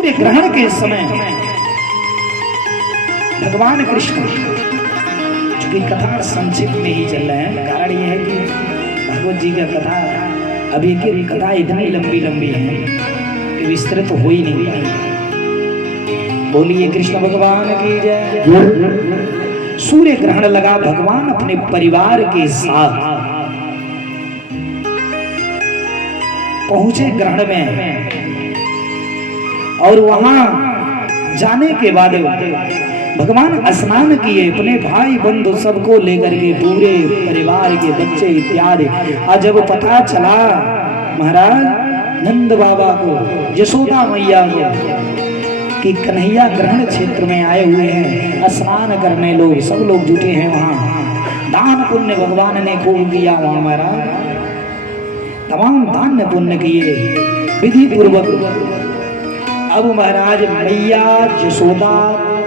सूर्य ग्रहण के समय भगवान कृष्ण, चूंकि कथा संक्षिप्त में ही चल रहे हैं, कारण यह है कि भगवत जी का कथा अभी की कथा इतनी लंबी लंबी है कि विस्तृत तो हो ही नहीं पाएगी। बोलिए कृष्ण भगवान की जय। सूर्य ग्रहण लगा, भगवान अपने परिवार के साथ पहुंचे ग्रहण में, और वहां जाने के बाद भगवान स्नान किए, अपने भाई बंधु सबको लेकर के, पूरे परिवार के बच्चे इत्यादि। और जब पता चला महाराज नंद बाबा को, यशोदा मैया को, कि कन्हैया ग्रहण क्षेत्र में आए हुए हैं, स्नान करने लोग सब लोग जुटे हैं वहां, दान पुण्य भगवान ने खूब किया वहां महाराज, तमाम दान पुण्य किए विधि पूर्वक। अब महाराज मैया, यशोदा,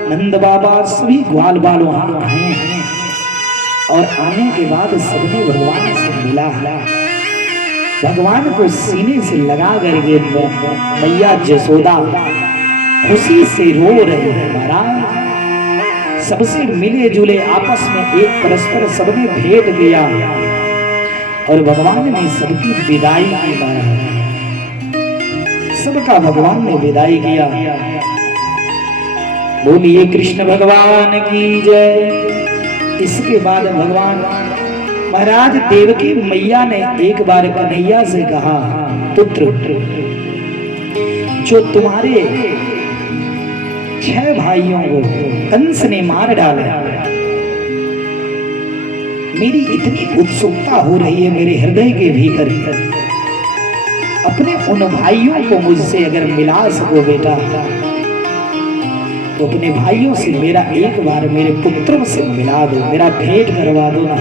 नंद बाबा सभी ग्वाल बाल वहां आए हैं, और आने के बाद सबने भगवान से मिला, भगवान को सीने से लगा करके मैया यशोदा खुशी से रो रहे हैं महाराज। सबसे मिले जुले आपस में एक परस्पर सबने भेंट किया, और भगवान ने सबकी विदाई की महाराज, सबका भगवान ने विदाई किया। बोलिए कृष्ण भगवान की जय। इसके बाद भगवान महाराज देवकी मैया ने एक बार कन्हैया से कहा, पुत्र, जो तुम्हारे 6 भाइयों को कंस ने मार डाला, मेरी इतनी उत्सुकता हो रही है मेरे हृदय के भीतर, अपने उन भाइयों को मुझसे अगर मिला सको बेटा, तो अपने भाइयों से मेरा एक बार मेरे पुत्रों से मिला दो, मेरा भेंट करवा दो ना।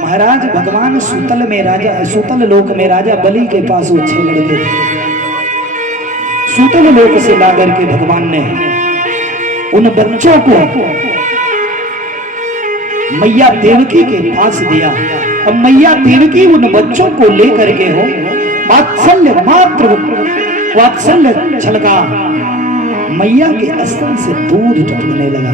महाराज भगवान सूतल में राजा, सूतल लोक में राजा बलि के पास वो 6 लड़के थे। सूतल लोक से ला करके भगवान ने उन बच्चों को मैया देवकी के पास दिया। अब मैया देवकी उन बच्चों को लेकर के हो वात्सल्य, मात्र वात्सल्य छलका, मैया के स्तन से दूध टपकने लगा,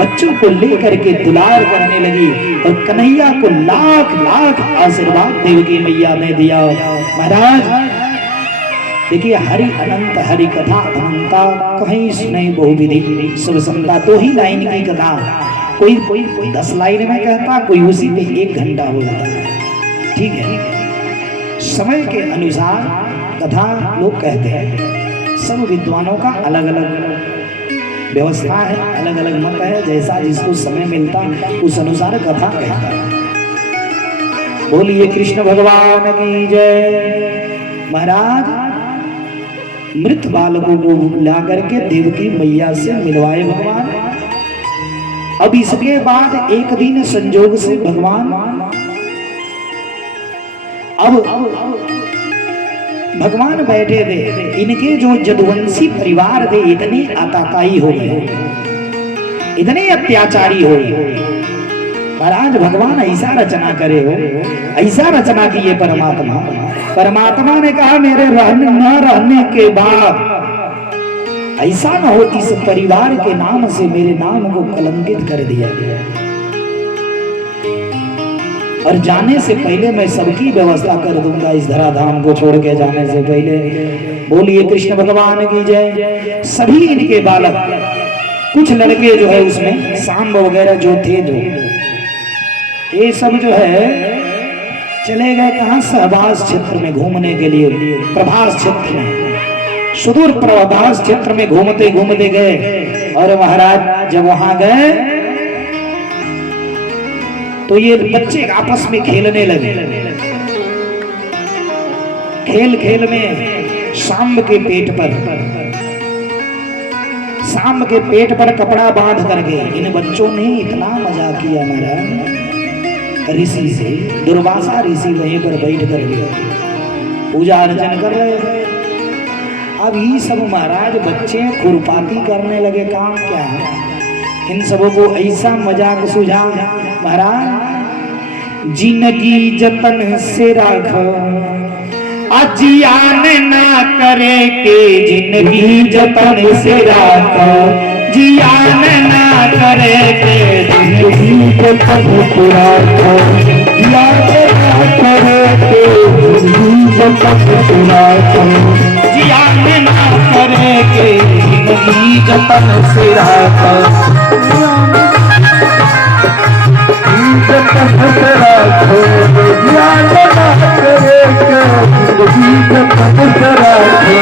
बच्चों को लेकर के दुलार करने लगी, और कन्हैया को लाख लाख आशीर्वाद देवकी मैया ने दिया। महाराज देखिए, हरि अनंत हरि कथा अनंता, कहीं सुने बहुविधि सब संता। 2 ही लाइन की कथा, कोई 10 लाइन में कहता, कोई उसी पे 1 घंटा बोलता है, ठीक है। समय के अनुसार कथा लोग कहते हैं, सब विद्वानों का अलग अलग व्यवस्था है, अलग अलग मत है, जैसा जिसको समय मिलता उस अनुसार कथा कहता है। बोलिए कृष्ण भगवान की जय। महाराज मृत बालकों को ला करके देवकी मैया से मिलवाए भगवान। अब इसके बाद एक दिन संजोग से भगवान भगवान बैठे थे, इनके जो जदुवंशी परिवार थे इतने आताताई हो गए, इतने अत्याचारी हो गए। महाराज भगवान ऐसा रचना करे हो, ऐसा रचना किए परमात्मा। परमात्मा ने कहा मेरे रहने न रहने के बाद ऐसा न हो इस परिवार के नाम से मेरे नाम को कलंकित कर दिया गया, और जाने से पहले मैं सबकी व्यवस्था कर दूंगा इस धराधाम को छोड़ के जाने से पहले। बोलिए कृष्ण भगवान की जय। सभी इनके बालक, कुछ लड़के जो है उसमें सांब वगैरह जो थे, जो ये सब जो है चले गए कहाँ, सहवास क्षेत्र में घूमने के लिए, प्रभास क्षेत्र में, सुदूर प्रभास क्षेत्र में घूमते घूमते गए। और महाराज जब वहां गए तो ये बच्चे आपस में खेलने लगे। खेल खेल में सांब के पेट पर कपड़ा बांध करके इन बच्चों ने इतना मजा किया महाराज। ऋषि से, दुर्वासा ऋषि वहीं पर बैठ कर पूजा अर्चन कर रहे थे। अब ये सब महाराज बच्चे खुरपाती करने लगे, काम क्या, इन सबों को ऐसा मजाक सुझा। महाराज जिंदगी जतन से राख अजियान ना करे के जिंदगी जतन से राखो, जियान ना करे के जिंदगी जतन से राखो, जियान ना करे के जिंदगी जतन से राखो, जियान ना करे के जिंदगी जतन से राखो, जतन से राखो, जियान ना करे के जिंदगी जतन से राखो,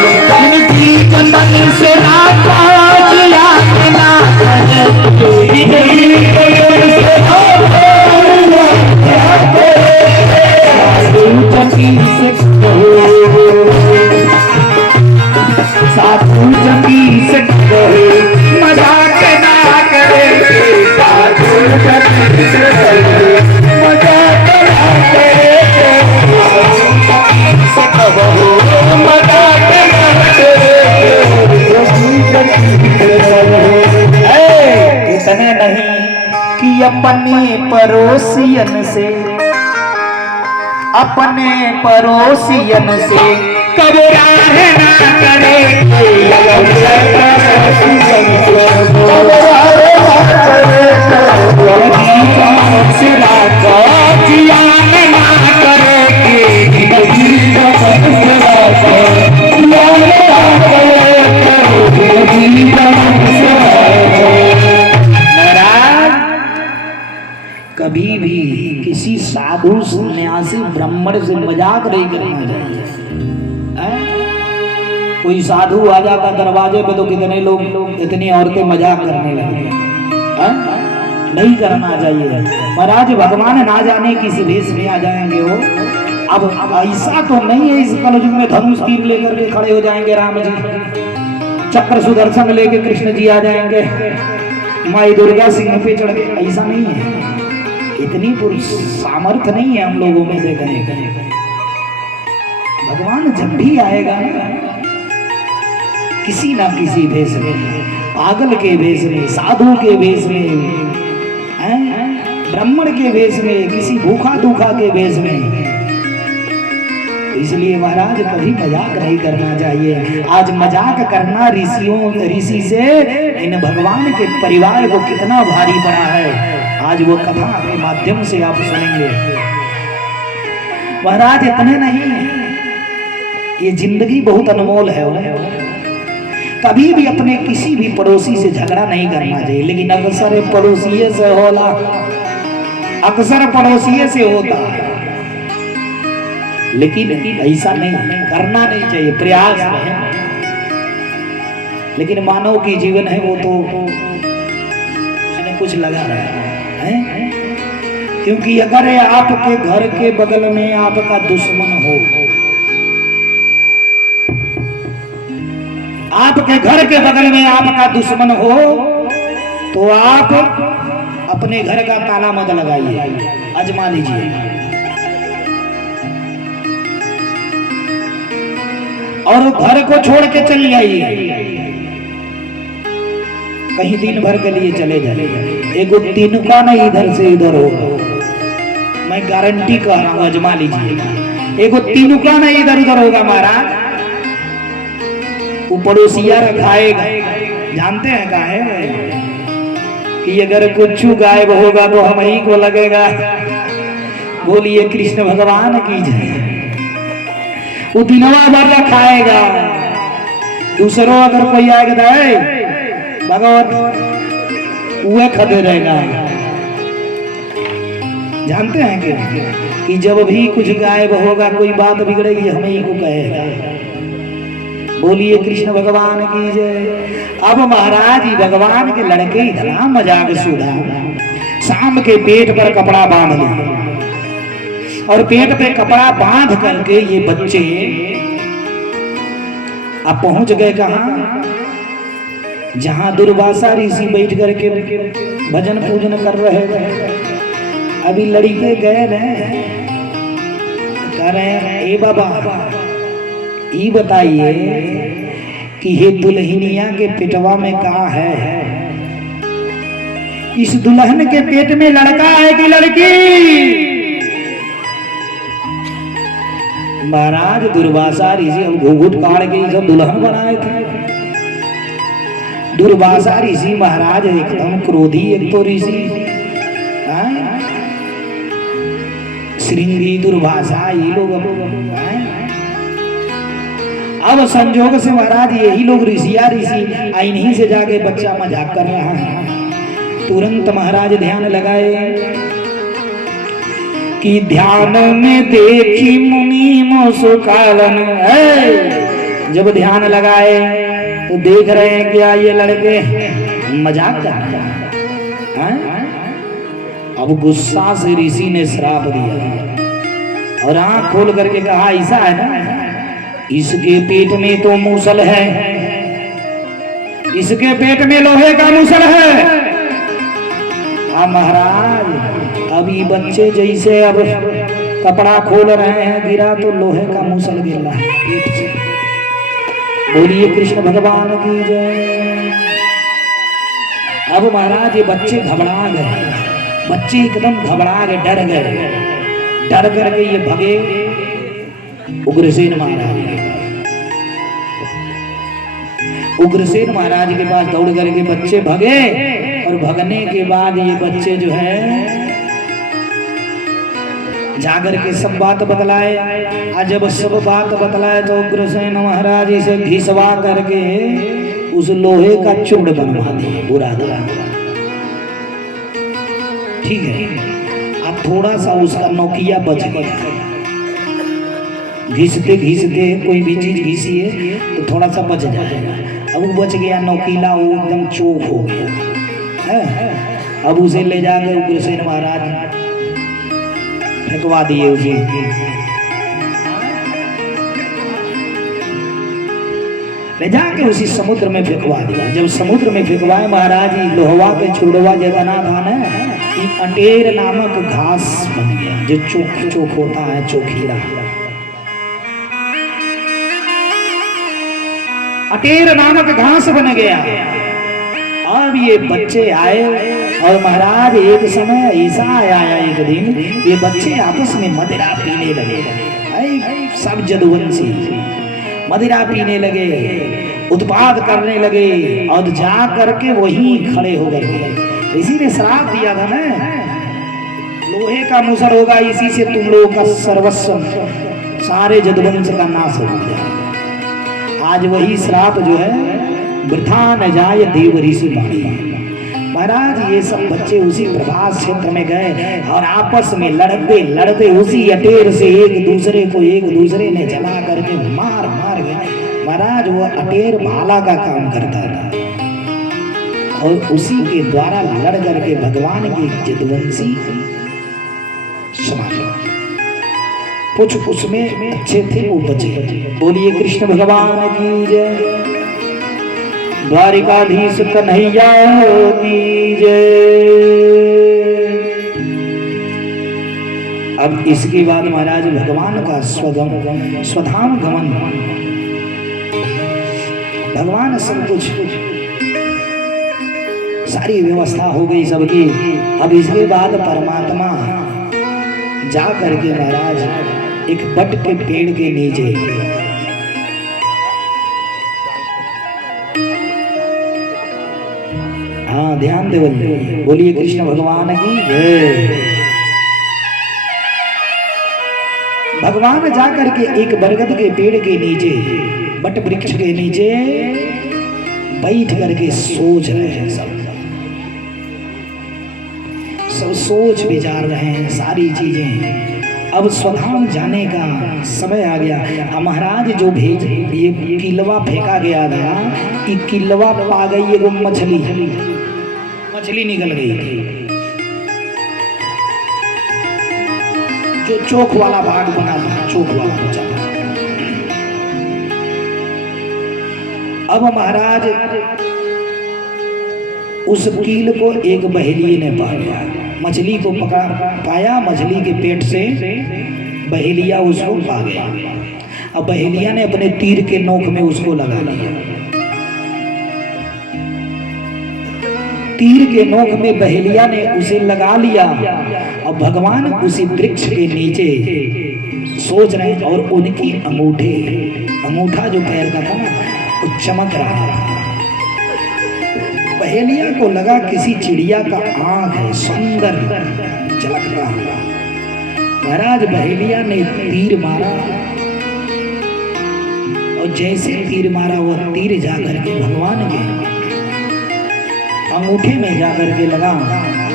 जिंदगी जतन से राखो, जियान ना करे के जिंदगी जतन से राखो, जकी से साधु जकी से मजाक ना करे, साधु जकी से मजाक ना करे, मजाक ना करे। इतने नहीं कि अपने पड़ोसियन से, अपने पड़ोसियन से कब राह ना करे, कभी भी किसी साधु सन्यासी ब्राह्मण से मजाक नहीं करना चाहिए। कोई साधु आ जाता दरवाजे पे तो कितने लोग, इतनी औरतें मजाक करने लगे। नहीं करना चाहिए महाराज। भगवान ना जाने किस भेष में आ जाएंगे हो। अब ऐसा तो नहीं है इस कलयुग में धनुष तीर लेकर के खड़े हो जाएंगे राम जी, चक्र सुदर्शन लेके कृष्ण जी आ जाएंगे, माई दुर्गा सिंह पे चढ़ के, ऐसा नहीं है। इतनी सामर्थ्य नहीं है हम लोगों में देखने का। भगवान जब भी आएगा ना किसी ना किसी भेष में, पागल के भेष में, साधु के भेष में, ब्राह्मण के भेष में, किसी भूखा दूखा के भेष में। इसलिए महाराज कभी मजाक नहीं करना चाहिए। आज मजाक करना ऋषि से इन भगवान के परिवार को कितना भारी पड़ा है, आज वो कथा के माध्यम से आप सुनेंगे। महाराज इतने नहीं, ये जिंदगी बहुत अनमोल है। कभी भी अपने किसी भी पड़ोसी से झगड़ा नहीं करना चाहिए, लेकिन अक्सर पड़ोसी से होला, अक्सर पड़ोसी से होता है, लेकिन ऐसा नहीं करना नहीं चाहिए। प्रयास है, लेकिन मानव की जीवन है वो तो कुछ न कुछ लगा रहा है। क्योंकि अगर आपके घर के बगल में आपका दुश्मन हो, आपके घर के बगल में आपका दुश्मन हो, तो आप अपने घर का ताला मत लगाइए, आजमा लीजिए। और घर को छोड़ के चले जाइए, कहीं दिन भर के लिए चले जाइए। एगो तिनका नहीं इधर से इधर होगा, मैं गारंटी कह रहा हूं, आजमा लीजिए। एगो तिनका नहीं इधर उधर होगा महाराज। वो पड़ोसिया रखाएगा, जानते हैं क्या है कि अगर कुछ गायब होगा तो हम ही को लगेगा। बोलिए कृष्ण भगवान की जय। वो दिनवा भर रखाएगा, दूसरों अगर कोई आएगा भगवान वह खड़े रहेगा। जानते हैं कि जब भी कुछ गायब होगा, कोई बात बिगड़ेगी, हमें ही को कहेगा। बोलिए कृष्ण भगवान की जय। अब महाराज ही भगवान के लड़के इतना मजाक सुधा, शाम के पेट पर कपड़ा बांध लिया और पेट पे कपड़ा बांध करके ये बच्चे अब पहुंच गए कहां, जहां दुर्वासा ऋषि बैठ करके भजन पूजन कर रहे थे। अभी लड़के गए न, कह रहे हैं ए बाबा ये बताइए कि ये दुल्हनिया के पेटवा में कहाँ है? इस दुल्हन के पेट में लड़का है कि लड़की? महाराज दुर्वासा ऋषि हम घूंघट काट के सब दुल्हन बनाए थे। दुर्वासा ऋषि महाराज एकदम क्रोधी एक तो ऋषि, श्रृंगी दुर्वासा ये लोग अब संजोग से महाराज यही लोग ऋषिया ऋषि इन्हीं से जाके बच्चा मजाक कर रहा है। तुरंत महाराज ध्यान लगाए कि ध्यान में देखी मुनि मुस्कालन। जब ध्यान लगाए तो देख रहे हैं क्या ये लड़के मजाक कर रहे हैं। अब गुस्सा से ऋषि ने श्राप दिया और आंख खोल करके कहा ऐसा है ना, इसके पेट में तो मूसल है, इसके पेट में लोहे का मूसल है। महाराज अभी बच्चे जैसे अब कपड़ा खोल रहे हैं, गिरा तो लोहे का मूसल गिर रहा है पेट से। बोलिए कृष्ण भगवान की जय। अब महाराज ये बच्चे घबरा गए, बच्चे एकदम घबरा गए, डर गए। डर करके ये भगे उग्रसेन महाराज। उग्रसेन महाराज के पास दौड़ करके बच्चे भगे और भगने के बाद ये बच्चे जो है जाकर के सब बात बतलाए। और जब सब बात बतलाए तो उग्रसेन महाराज इसे घिसवा करके उस लोहे का चूर्ण बनवा दिए बुरा दरा। ठीक है, अब थोड़ा सा उसका नोकिया बच गया। घिसते घिसते कोई भी चीज घिसी है तो थोड़ा सा बच जाएगा। अब वो बच गया नोकीला, वो एकदम चोक हो गया है। अब उसे ले जाकर उग्रसेन महाराज फेंकवा दिए उसे। ले जाके उसी समुद्र में फेंकवा दिया। जब समुद्र में फेंकवाए महाराज, लोहवा के छुड़वा जगना था ना, अटेर नामक घास बन गया जो चोक चोक होता है, चोखीला। अटेर नामक घास बन गया। अब ये बच्चे आए और महाराज एक समय ऐसा आया एक दिन, ये बच्चे आपस में मदिरा पीने लगे। सब जदुवंशी मदिरा पीने लगे, उत्पाद करने लगे और जा करके वहीं खड़े हो गए। इसी ने श्राप दिया था ना, लोहे का मूसल होगा, इसी से तुम लोगों का सर्वस्व सारे जदुवंश का नाश हो गया। आज वही श्राप जो है वृथा न जाए देव ऋषि महाराज। ये सब बच्चे उसी प्रभास क्षेत्र में गए और आपस में लड़ते लड़ते उसी अटेर से एक दूसरे ने जला करके मार गए। महाराज वो अटेर भाला का काम करता था और उसी के द्वारा लड़ करके भगवान के जदुवंशी समाज कुछ उसमें अच्छे थे, वो बचे। बोलिए कृष्ण भगवान की जय। द्वारिकाधीश कन्हैया की जय। अब इसके बाद महाराज भगवान का स्वधाम गमन, भगवान सब कुछ सारी व्यवस्था हो गई सबकी। अब इसके बाद परमात्मा जा करके महाराज एक बट के पेड़ के नीचे हाँ ध्यान दे बोलिए कृष्ण भगवान की जय। भगवान जाकर के एक बरगद के पेड़ के नीचे, बट वृक्ष के नीचे बैठ करके सोच रहे हैं। सब सोच विचार रहे हैं सारी चीजें। अब स्वधाम जाने का समय आ गया। महाराज जो ये किलवा फेंका गया था, ये किलवा पा गई एगो मछली निकल गई थी। जो चोख वाला भाग बना था, चोख वाला बचा था। अब महाराज उस कील को एक बहेलिए ने पा लिया, मछली को पका पाया, मछली के पेट से बहेलिया उसको पा गया। अब बहेलिया ने अपने तीर के नोक में उसको लगा लिया। तीर के नोक में बहेलिया ने उसे लगा लिया और भगवान उसी वृक्ष के नीचे सोच रहे हैं। और उनकी अंगूठा जो पैर का था ना वो चमक रहा था। पहेलिया को लगा किसी चिड़िया का आंख है, सुंदर चमक रहा। महाराज पहेलिया ने तीर मारा और जैसे तीर मारा वो तीर जाकर के भगवान के अंगूठे में जाकर के लगा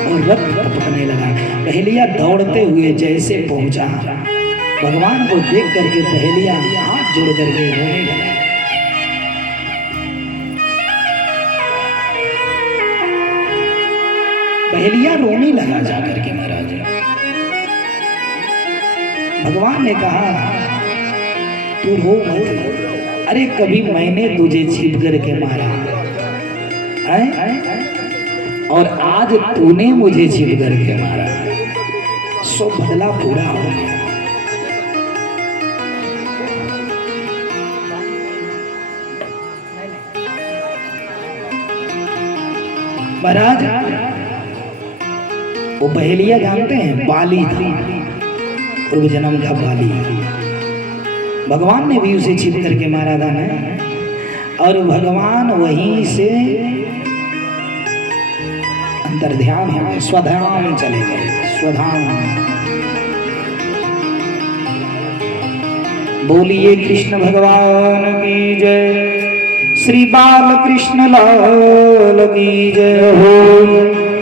और रक्त टपकने लगा। पहेलिया दौड़ते हुए जैसे पहुंचा, भगवान को देख करके पहेलिया हाथ जोड़ करके रोने लगा। पहेलिया रोने लगा जाकर के महाराज। भगवान ने कहा तू रो मत, अरे कभी मैंने तुझे छिप करके मारा है और आज तूने मुझे छिप करके मारा, सो बदला पूरा हो गया। महाराज वो पहेलिया जानते हैं, बाली था, पूर्व जन्म का बाली। भगवान ने भी उसे छिप करके मारा था ना, और भगवान वहीं से अंतर्ध्यान हो गए, स्वधाम चले गए, स्वधाम। बोलिए कृष्ण भगवान की जय, श्री बाल कृष्ण लाल की जय हो।